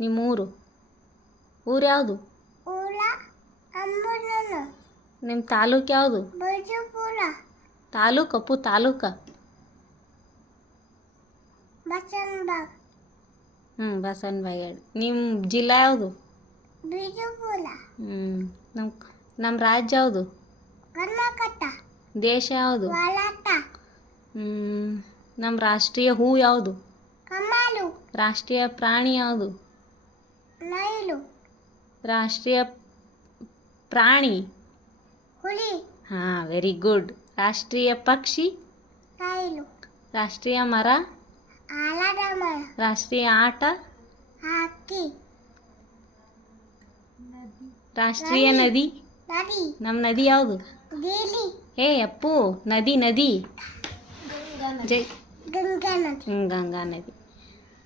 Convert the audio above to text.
ನಿಮ್ಮೂರು ಊರು ಯಾವುದು? ನಿಮ್ಮ ತಾಲೂಕು ಯಾವುದು? ತಾಲೂಕು ಅಪ್ಪು ತಾಲೂಕ. ಬಸವನಬಾಗೇಡ್. ನಿಮ್ಮ ಜಿಲ್ಲಾ ಯಾವುದು? ನಮ್ಮ ರಾಜ್ಯ ಯಾವುದು? ದೇಶ ಯಾವುದು? ನಮ್ಮ ರಾಷ್ಟ್ರೀಯ ಹೂ ಯಾವುದು? ರಾಷ್ಟ್ರೀಯ ಪ್ರಾಣಿ ಯಾವುದು? ರಾಷ್ಟ್ರೀಯ ಪ್ರಾಣಿ ಹಾಂ, ವೆರಿ ಗುಡ್. ರಾಷ್ಟ್ರೀಯ ಪಕ್ಷಿ? ರಾಷ್ಟ್ರೀಯ ಮರ? ರಾಷ್ಟ್ರೀಯ ಆಟ? ರಾಷ್ಟ್ರೀಯ ನದಿ? ನಮ್ಮ ನದಿ ಯಾವುದು? ಹೇ ಅಪ್ಪು, ನದಿ ಜೈ ಗಂಗಾ ನದಿ.